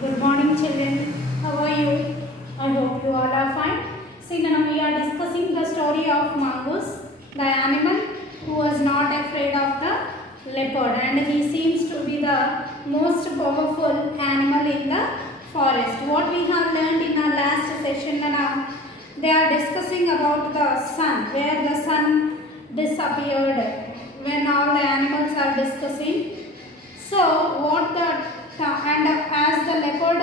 Good morning, children. How are you? I hope you all are fine. See, now we are discussing the story of Mongoose, the animal who was not afraid of the leopard, and he seems to be the most powerful animal in the forest. What we have learned in our last session, now they are discussing about the sun, where the sun disappeared when all the animals are discussing. So, what the and as the leopard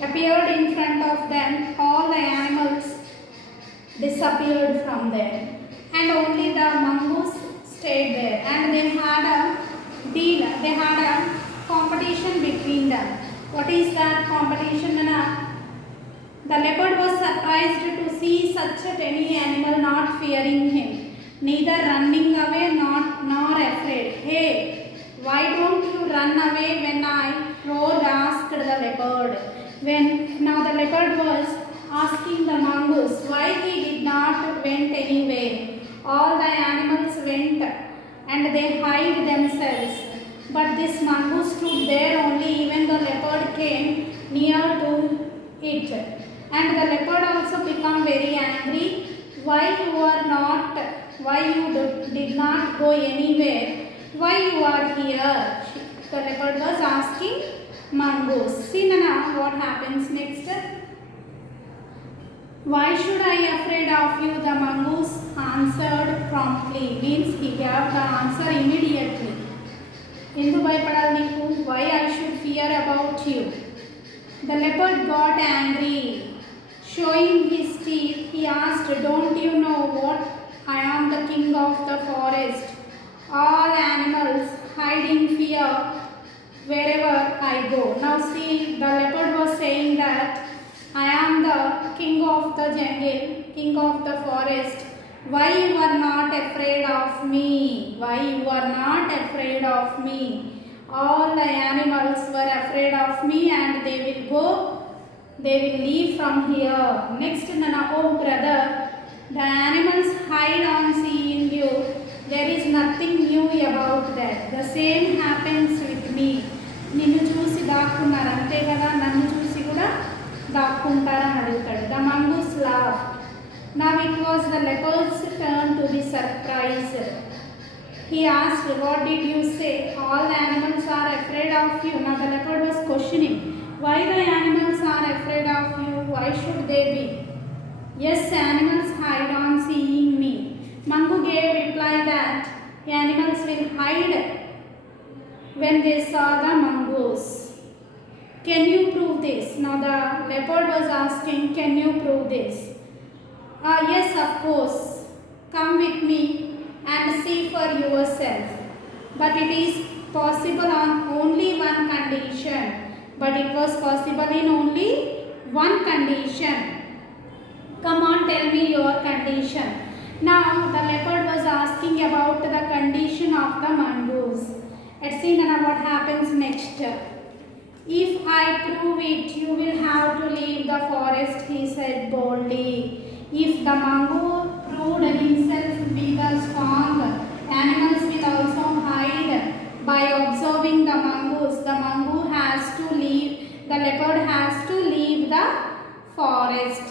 appeared in front of them, all the animals disappeared from there, and only the mongoose stayed there. And they had a deal. They had a competition between them. What is that competition? The leopard was surprised to see such a tiny animal not fearing him, neither running away nor afraid. Hey, why don't you run away when I roared? Asked the leopard. When now the leopard was asking the mongoose why he did not went anywhere. All the animals went and they hide themselves. But this mongoose stood there only even the leopard came near to it. And the leopard also become very angry. Why you did not go anywhere? Why you are here? The leopard was asking mongoose. See now what happens next. Why should I afraid of you? The mongoose answered promptly. Means he gave the answer immediately. Endu bhayapadali neeku? Why I should fear about you? The leopard got angry. Showing his teeth, he asked, don't you know what? I am the king of the forest. All animals hide in fear wherever I go. Now see, the leopard was saying that I am the king of the jungle, king of the forest. Why you are not afraid of me? Why you are not afraid of me? All the animals were afraid of me and they will go. They will leave from here. Next, oh brother, the animals hide on seeing you. There is nothing new about that. The same happens with me. నిన్ను చూసి దాక్కున్నారు అంతే కదా, నన్ను చూసి కూడా దాక్కుంటారని అడుగుతాడు. The mongoose laughed. Now it was the leopard's turn to be surprised. He asked, what did you say? All the animals are afraid of you. Now the leopard was questioning. Why the animals are afraid of you? Why should they be? Yes, animals hide on seeing me. Mangu gave reply that animals will hide when they saw the mongoose. Can you prove this? Now the leopard was asking, can you prove this? Yes, of course. Come with me and see for yourself. But it is possible on only one condition. But it was possible in only one condition. Come on, tell me your condition. Now the leopard was asking about the condition of the mongoose. Let's see now what happens next. If I prove it, you will have to leave the forest, he said boldly. If the mongoose proved himself big and strong, animals will also hide. By observing the mongoose has to leave, the leopard has to leave the forest.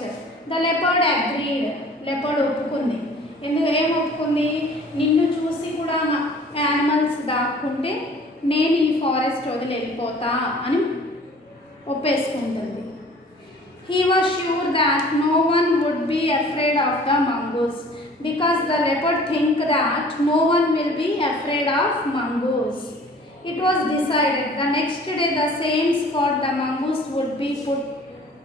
The leopard agreed. Leopard ఒప్పుకుంది. ఎందుకు ఏం ఒప్పుకుంది? నిన్ను చూసి కూడా animals దాక్కుంటే నేను ఈ ఫారెస్ట్ వదిలి వెళ్ళిపోతా అని ఒప్పేసుకుంటుంది. He was sure that no one would be afraid of the mongoose because the leopard think that no one will be afraid of mongoose. It was decided. The next day, the same spot, the mongoose would be put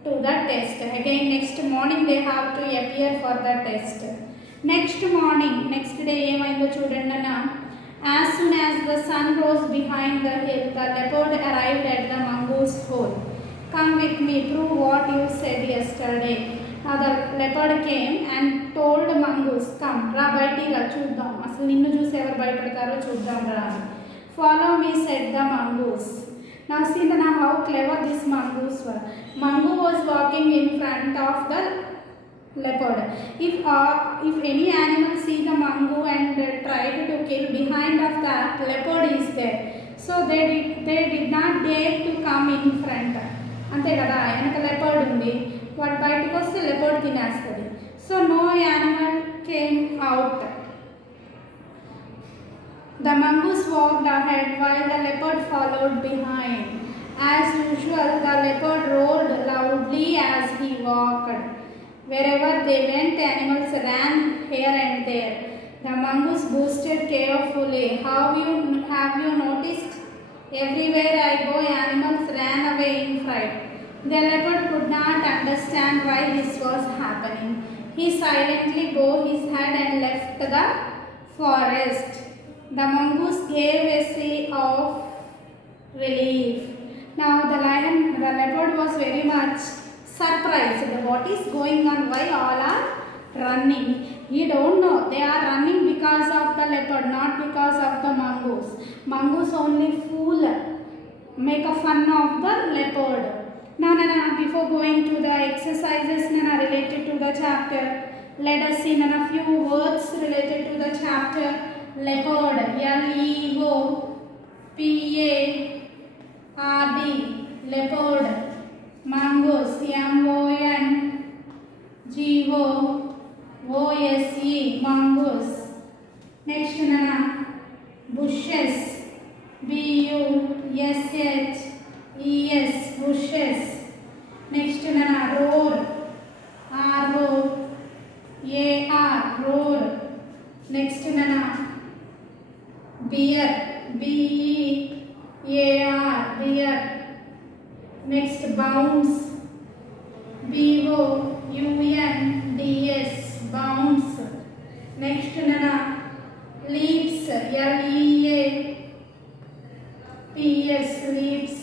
to the test. Again, next morning they have to appear for the test. Next morning, next day, ఏమైందో చూడండి అన్న. As soon as the sun rose behind the hill, the leopard arrived at the mongoose hole. Come with me, prove what you said yesterday. Now the leopard came and told mongoose, come, రా బయటికి రా చూద్దాం, అసలు నిన్ను చూసి ఎవరు భయపడతారో చూద్దాం రా. Follow me, said the mongoose. Now see now how clever this mongoose was. Mongo was walking in front of the leopard. If any animal see the mongo and tried to kill, behind of that leopard is there. So they did not dare to come in front. అంతే కదా, వెనక leopard ఉంది, వాడు బయటకు వస్తే leopard తినేస్తుంది. So no animal came out. The mongoose walked ahead while the leopard followed behind. As usual, the leopard roared loudly as he walked. Wherever they went, animals ran here and there. The mongoose boosted carefully. Have you noticed? Everywhere I go, animals ran away in fright. The leopard could not understand why this was happening. He silently bowed his head and left the forest. The mongoose gave a sigh of relief. Now the leopard was very much surprised. What is going on? Why all are running? He don't know. They are running because of the leopard, not because of the mongoose. Mongoose only fool, make a fun of the leopard. Now, before going to the exercises related to the chapter, let us see a few words related to the chapter. Leopard, L-E-O-P-A-R-D, leopard. Mongoose, M-O-N-G-O-O-S-E, mongoose. Next, bushes, B-U-S-H-E-S, bushes. Next, roar, R-O-A-R, roar. Next, bear, B-E-A-R, bear. Next, bounce, B-O-U-N-D-S, bounce. Next, leaves, L-E-A-P-S, leaves.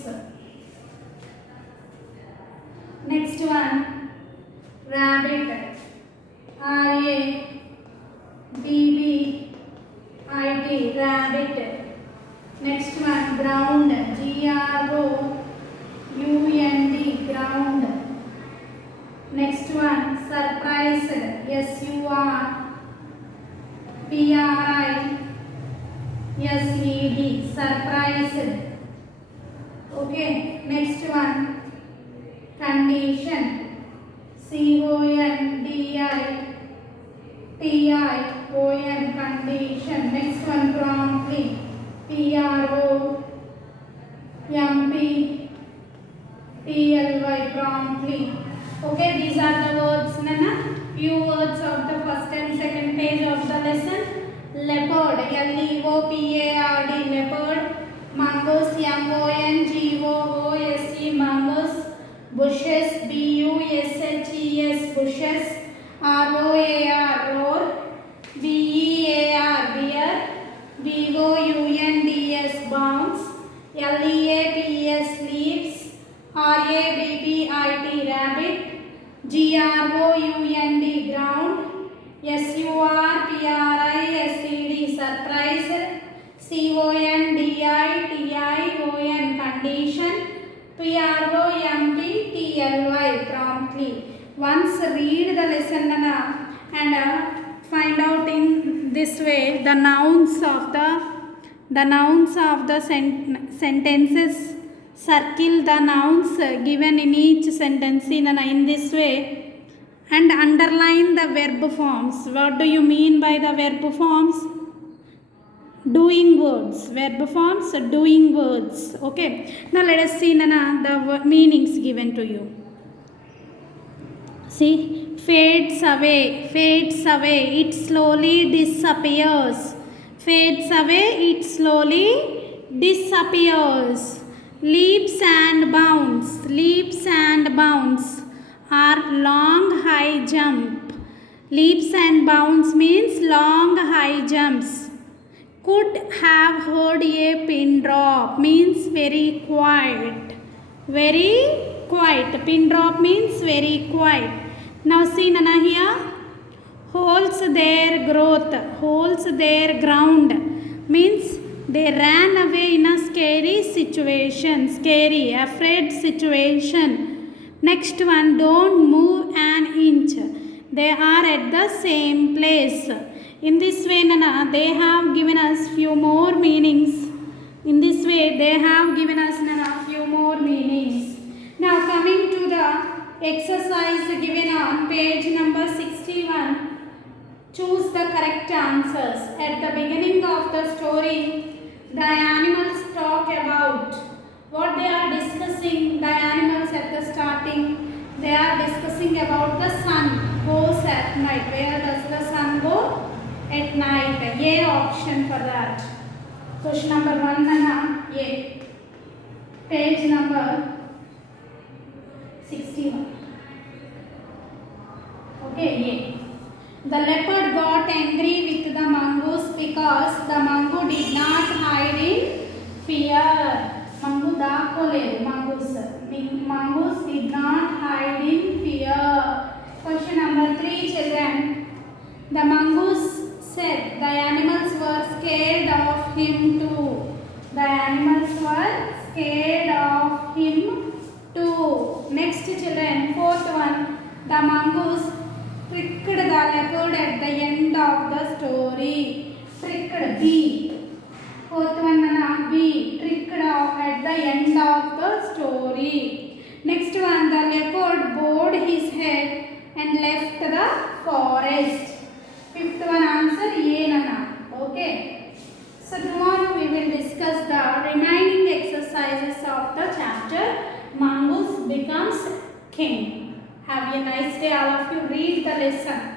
Next one, rabbit, R-A-B-B-I-T, rabbit. Next one, ground, G-R-O-U-N-D, ground. Next one, surprised, S-U-R-P-R-I-S-E-D, surprised. Okay, next one, condition, C-O-N-D-I-T-I-O-N, condition. Next one, promptly, P-R-O-M-P-T-L-Y, promptly. Okay, these are the words, few words of the first and second page of the lesson. Leopard, L-E-O-P-A-R-D, leopard. Mongoose, M-O-N-G-O-O-S-E, mongoose. Bushes, B-U-S-H-E-S, bushes. R-O-A-R, roar. B-E-A-R, bear. B-O-U-N-D-S, bounce. L-E-A-P-S, leaves. R-A-B-B-I-T, rabbit. G-R-O-U-N-D, ground. S-U-R-P-R-I-S-E-D, surprise. C-O-N-D-I-T-I-O-N, condition. P-R-O-M-P-T-L-Y, promptly. Once read the lesson and find out in this way the nouns of the sentences. Circle the nouns given in each sentence in this way and underline the verb forms. What do you mean by the verb forms? Doing words. Verb forms, doing words. Okay. Now let us see the meanings given to you. See, fades away, it slowly disappears. Fades away, it slowly disappears. Leaps and bounds are long high jump. Leaps and bounds means long high jumps. Could have heard a pin drop means very quiet. Very quiet. Pin drop means very quiet. Now see here. Holds their growth. Holds their ground means they ran away in a scary situation. Scary, afraid situation. Next one, don't move an inch. They are at the same place. In this way, they have given us few more meanings. In this way, they have given us a few more meanings. Now coming to the exercise given on page number 61. Choose the correct answers. At the beginning of the story, the animals talk about what they are discussing. The animals at the starting, they are discussing about the sun goes at night. Where does the sun go? At night. A option for that. Question number 1 nana A. Page number 61. Okay, A. The leopard got angry with the mongoose because the mongoose did not hide in fear. Mongoose daakoledu. Mongoose did not hide in fear. Question number 3, children. The mongoose said the animals were scared of him too. The animals were scared of him too. Next, children. 4th one. The mongoose tricked the leopard at the end of the story. Tricked, B. 4th one nana B. Tricked at the end of the story. Next one, the leopard bowed his head and left the forest. 5th one answer A nana. Okay. So tomorrow we will discuss the remaining exercises of the chapter Mongoose Becomes King. Have a nice day all of you. Read the lesson.